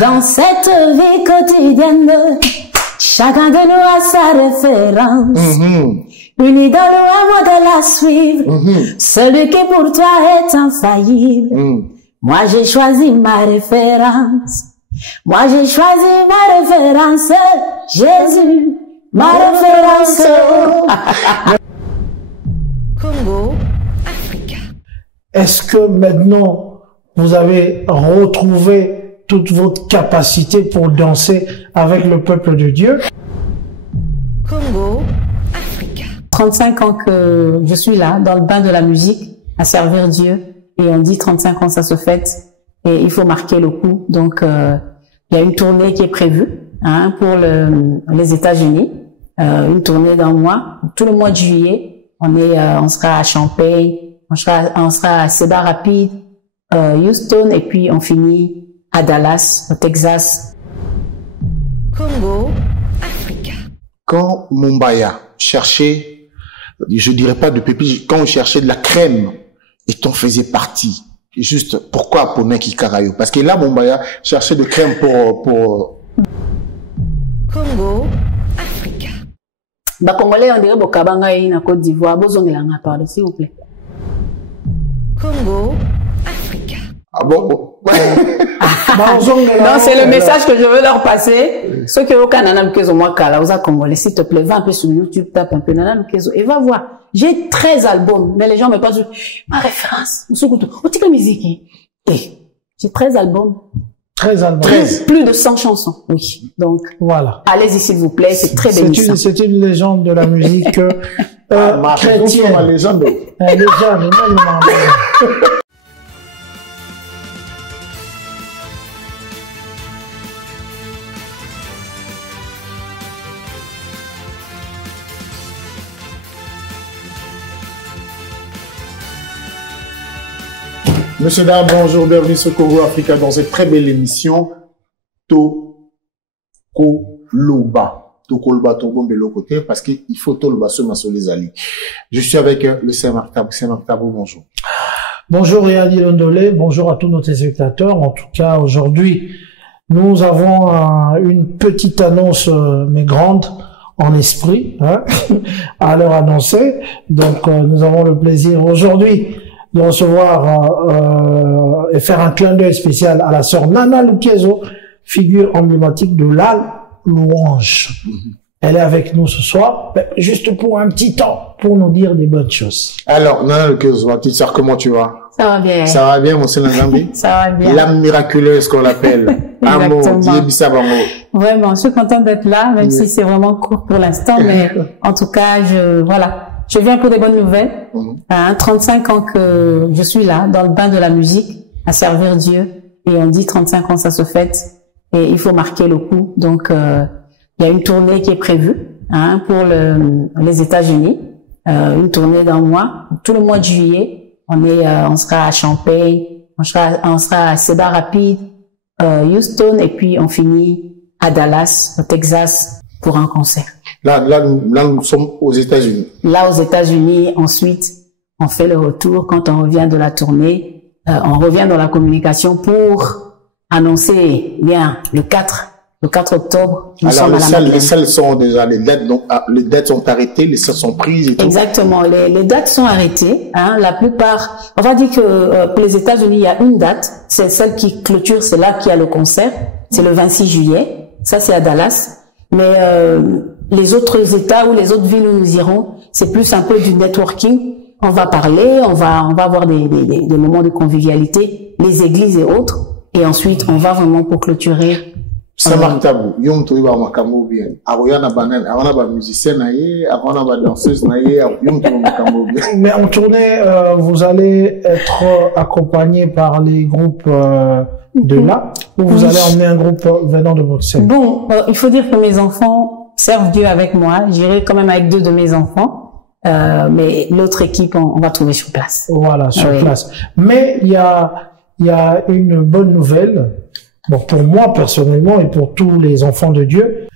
Dans cette vie quotidienne, chacun de nous a sa référence. Une idole ou un modèle à suivre. Celui qui pour toi est infaillible. Moi j'ai choisi ma référence. Moi j'ai choisi ma référence. Jésus, ma référence. Congo, Africa. Est-ce que maintenant, vous avez retrouvé toute votre capacité pour danser avec le peuple de Dieu? Congo, Africa. 35 ans que je suis là, dans le bain de la musique, à servir Dieu. Et on dit 35 ans, ça se fête. Et il faut marquer le coup. Donc, il y a une tournée qui est prévue pour les États-Unis. Une tournée d'un mois. Tout le mois de juillet, on sera à Champaign, on sera à Cedar Rapids, Houston, et puis on finit à Dallas, au Texas. Congo, Africa. Quand Mumbaya cherchait, je dirais pas de pépites, quand on cherchait de la crème, et t'en faisais partie. Juste, pourquoi pour Neki Karayo? Parce que là, Mumbaya cherchait de crème pour... Congo, Africa. Bah, Congolais, on dirait Bokabanga na Côte d'Ivoire. Bozongelanga, pardon, s'il vous plaît. Congo, Africa. Ah bon? Non, c'est le message que je veux leur passer. Ceux qui ont Nana Lukezo, moi, Kalauza Congolais, s'il te plaît, va un peu sur YouTube, tape un peu Nana Lukezo et va voir. J'ai 13 albums, mais les gens me passent ma référence. Musique. J'ai 13 albums. 13 albums. Plus de 100 chansons. Oui. Donc, voilà. Allez-y, s'il vous plaît, c'est très bénissant. C'est une légende de la musique, chrétienne. Ma légende. Légende, Monsieur Dar, bonjour, bienvenue sur Congo Africa dans cette très belle émission Tokoloba. Tokoloba, Togombe le côté, parce qu'il faut Toloba sur les alliés. Je suis avec le Saint-Martin. Saint-Martin, bonjour. Bonjour Réali Londolé, bonjour à tous nos téléspectateurs. En tout cas, aujourd'hui, nous avons une petite annonce, mais grande, en esprit, à leur annoncer. Donc, nous avons le plaisir aujourd'hui de recevoir et faire un clin d'œil spécial à la sœur Nana Lukezo, figure emblématique de la louange. Elle est avec nous ce soir, juste pour un petit temps, pour nous dire des bonnes choses. Alors, Nana Lukezo, ma petite sœur, comment tu vas? Ça va bien. Ça va bien, mon Sénégambi? Ça va bien. L'âme miraculeuse qu'on l'appelle. Exactement. Vraiment, je suis contente d'être là, même si c'est vraiment court pour l'instant, mais en tout cas, je viens pour des bonnes nouvelles. 35 ans que je suis là, dans le bain de la musique, à servir Dieu. Et on dit 35 ans, ça se fête. Et il faut marquer le coup. Donc, il y a une tournée qui est prévue pour les États-Unis. Une tournée d'un mois. Tout le mois de juillet, on sera à Champaign, on sera à Cedar Rapids, Houston, et puis on finit à Dallas, au Texas, pour un concert. Là, nous sommes aux États-Unis. Là, aux États-Unis, ensuite, on fait le retour. Quand on revient de la tournée, on revient dans la communication pour annoncer bien le 4 octobre. Alors, les salles sont déjà, les dates sont arrêtées, les salles sont prises et tout. Exactement, les dates sont arrêtées. La plupart, on va dire que pour les États-Unis, il y a une date, c'est celle qui clôture, c'est là qu'il y a le concert, c'est le 26 juillet. Ça, c'est à Dallas. Mais les autres États ou les autres villes où nous irons, c'est plus un peu du networking. On va parler, on va avoir des moments de convivialité, les églises et autres. Et ensuite, on va vraiment pour clôturer. Samartabu, yom to iba makambo bien. Aroyana banane, avana ba musicien naie, avana ba danseuse naie, yom to makambo bien. Mais en tournée, vous allez être accompagné par les groupes de là, ou vous allez emmener un groupe venant de Bruxelles? Bon, il faut dire que mes enfants servent Dieu avec moi. J'irai quand même avec 2 de mes enfants. Mais l'autre équipe, on va trouver sur place. Voilà, sur place. Mais il y a une bonne nouvelle. Bon, pour moi personnellement et pour tous les enfants de Dieu.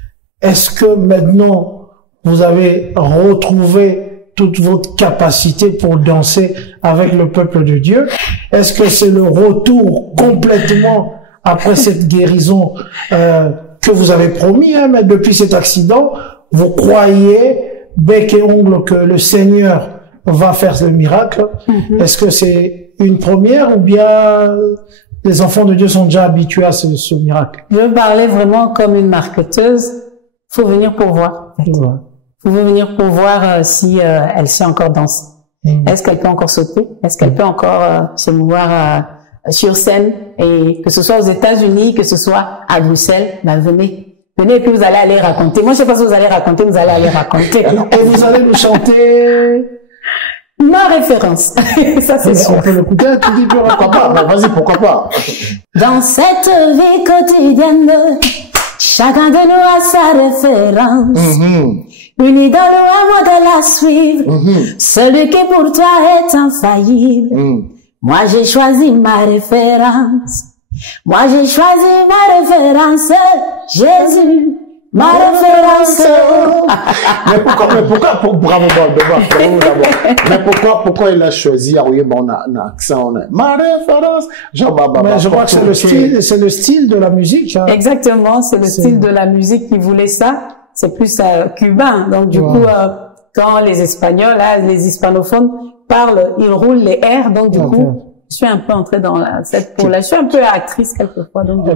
Est-ce que maintenant vous avez retrouvé toute votre capacité pour danser avec le peuple de Dieu? Est-ce que c'est le retour complètement après cette guérison que vous avez promis, hein, mais depuis cet accident, vous croyez bec et ongle que le Seigneur va faire le miracle. Est-ce que c'est une première ou bien les enfants de Dieu sont déjà habitués à ce miracle? Je parlais vraiment comme une marketeuse. Faut venir pour voir. Ouais. Faut venir pour voir si elle sait encore danser. Est-ce qu'elle peut encore sauter? Est-ce qu'elle peut encore se mouvoir sur scène? Et que ce soit aux États-Unis, que ce soit à Bruxelles, ben venez. Venez et puis vous allez aller raconter. Moi, je sais pas ce que vous allez raconter, vous allez aller raconter. Et vous allez nous chanter ma référence. Ça, c'est sûr. On peut l'écouter un tout petit peu. Pourquoi pas? Vas-y, pourquoi pas? Dans cette vie quotidienne, chacun de nous a sa référence. Une idole ou un modèle à suivre. Celui qui pour toi est infaillible. Moi, j'ai choisi ma référence. Moi, j'ai choisi ma référence. Jésus, ma référence. Mais bravo d'abord. Mais pourquoi il a choisi, on a un accent, on a ma référence. Mais je crois que c'est le style de la musique. Hein. Exactement, c'est le style de la musique qui voulait ça. C'est plus cubain. Donc, du coup, quand les Espagnols, là, les hispanophones parlent, ils roulent les R. Donc, du coup, je suis un peu entrée dans cette peau-là. Je suis un peu actrice quelquefois. Donc,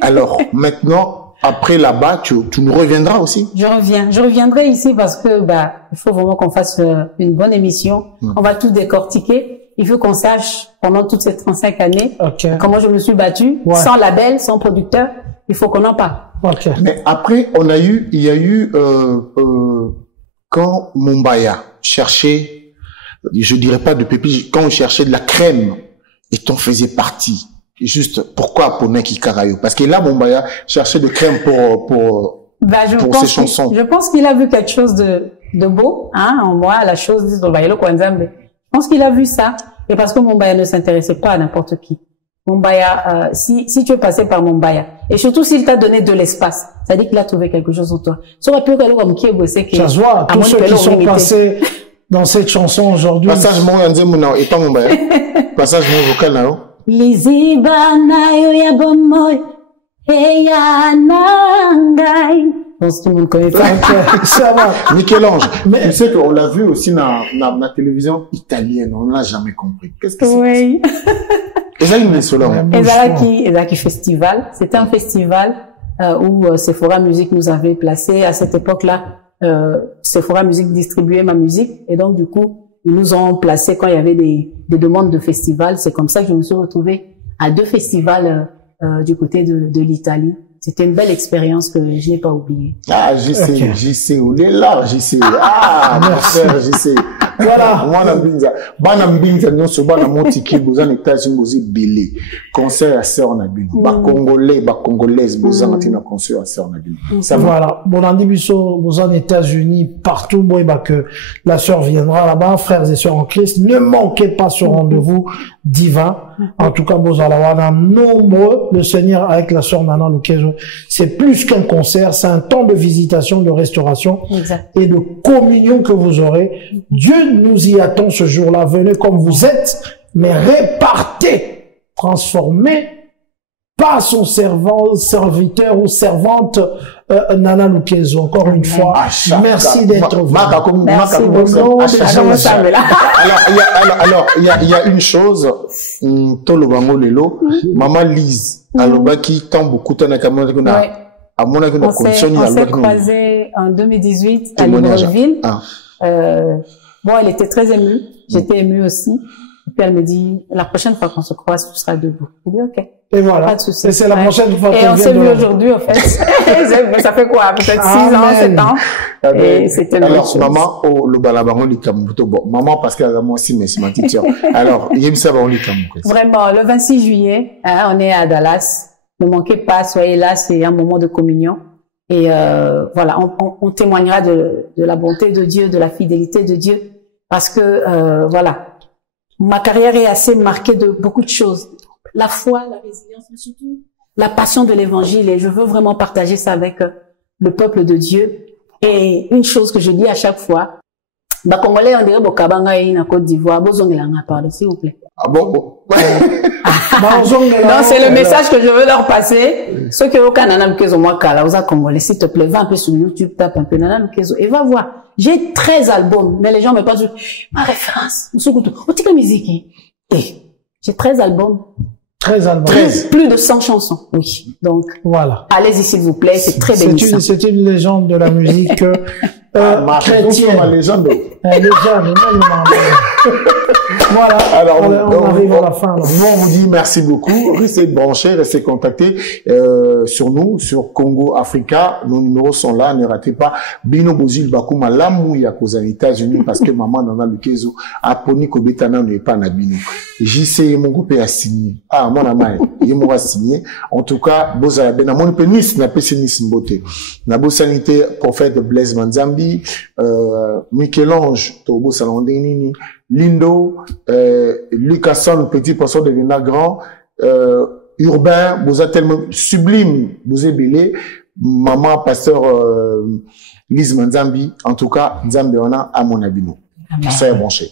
Alors, maintenant, après là-bas, tu nous reviendras aussi? Je reviendrai ici parce que, il faut vraiment qu'on fasse une bonne émission. On va tout décortiquer. Il faut qu'on sache, pendant toutes ces 35 années, comment je me suis battue, sans label, sans producteur. Il faut qu'on en parle. Mais après, il y a eu, quand Mumbaya cherchait, je dirais pas de pépites, quand on cherchait de la crème, et t'en faisais partie. Juste, pourquoi Ponen Kikarayo? Parce que là, Mumbaya cherchait de crème pour ses chansons. Je pense qu'il a vu quelque chose de beau, hein, en moi, la chose de Bayelo Kwanzambe. Je pense qu'il a vu ça. Et parce que Mumbaya ne s'intéressait pas à n'importe qui. Mumbaya, si tu es passé par Mumbaya, et surtout s'il t'a donné de l'espace, ça dit qu'il a trouvé quelque chose en toi. Ça aurait pu être comme qui est bossé qui. Ça se voit, tous ceux qui sont passés dans cette chanson aujourd'hui. Passage mon Yanzemuna et pas Mumbaya. Passage mon vocal là, non? Liziba na yo ya bomoy, ya nangai. Bon, si tout le monde connaît ça. Ça va. Michel-Ange. Mais tu sais qu'on l'a vu aussi dans la télévision italienne, on l'a jamais compris. Qu'est-ce que c'est? Oui. Ezalaki Festival. C'était un festival où Sephora Musique nous avait placé. À cette époque-là, Sephora Musique distribuait ma musique. Et donc, du coup, ils nous ont placé quand il y avait des demandes de festivals. C'est comme ça que je me suis retrouvée à 2 festivals du côté de l'Italie. C'était une belle expérience que je n'ai pas oubliée. Ah, j'y sais où il est là, j'y sais. Ah, mon frère, j'y sais. Voilà. Bana mbinza nyonso bana motiki bozana états-Unis bozi belé. Concert à sœur na bino. Ba congolais, ba congolaise bozana tina concert à sœur na bino. Ça voilà. Bon andi biso bozana États-Unis partout boy que la sœur viendra là-bas, frères et sœurs en Christ, ne manquez pas ce rendez-vous divin. En tout cas bozala wana nombreux, le Seigneur avec la sœur Nana Lukezo. C'est plus qu'un concert, c'est un temps de visitation, de restauration et de communion que vous aurez. Dieu nous y attend ce jour-là. Venez comme vous êtes, mais répartez, transformez, pas son serviteur ou servante Nana Lukezo. Encore une fois, merci d'être venu. Merci beaucoup. Alors, il y a une chose, Tolobango Lelo, Maman Lise, Alobaki, tant beaucoup, on s'est croisés en 2018 à Libreville. Bon, elle était très émue. J'étais émue aussi. Et puis elle me dit, la prochaine fois qu'on se croise, tu seras debout. Je dis, ok. Et voilà. Pas de souci. Et c'est la prochaine fois qu'on vient. Et on s'est vu aujourd'hui, en fait. Ça fait quoi? Peut-être 6 ans, 7 ans. Et c'était une alors, maman, le balabango likambuto. Bon, maman, parce qu'elle a moi aussi, mais c'est ma teacher. Alors, yemsa ba likambuto. Vraiment, le 26 juillet, on est à Dallas. Ne manquez pas, soyez là, c'est un moment de communion. Et voilà, on témoignera de la bonté de Dieu, de la fidélité de Dieu, parce que voilà, ma carrière est assez marquée de beaucoup de choses, la foi, la résilience, mais surtout la passion de l'Évangile. Et je veux vraiment partager ça avec le peuple de Dieu. Et une chose que je dis à chaque fois, Bah, Congolais, on dirait Bokabanga et na Côte d'Ivoire. Bozongelanga, pardon, s'il vous plaît. Ah bon? Non, c'est le message que je veux leur passer. Ceux qui ont Nana Mkezo, moi, Kala, aux Congolais, s'il te plaît, va un peu sur YouTube, tape un peu Nana Mkezo et va voir. J'ai 13 albums, mais les gens me parlent de ma référence. Musique. J'ai 13 albums. 13 albums. 13. Plus de 100 chansons. Oui. Donc, voilà. Allez-y, s'il vous plaît. C'est très bénissant. C'est une légende de la musique, chrétienne. Ma légende. Voilà. Alors, on arrive à la fin. Nous, on vous dit merci beaucoup. Restez branchés, restez contactés, sur nous, sur Congo Africa. Nos numéros sont là. Ne ratez pas. Bino Bozil Bakuma, l'amour, il y a aux États-Unis parce que maman dans le Kezo, Aponi Kobetana n'est pas Nabino. JC, mon groupe a signé. Ah, mon amant, il m'a signé. En tout cas, Boza, ben, mon pénis n'a pas signé Simbote. Nabo Sanité, prophète Blaise Manzambi, Michel-Ange, Tobo Salandini, Lindo, Lucasson, petit poisson devenir grand, Urbain, Boza tellement sublime, Boza Belé, maman, pasteur, Lise Manzambi, en tout cas, Nzambi, on a à mon abino. Ça est branché.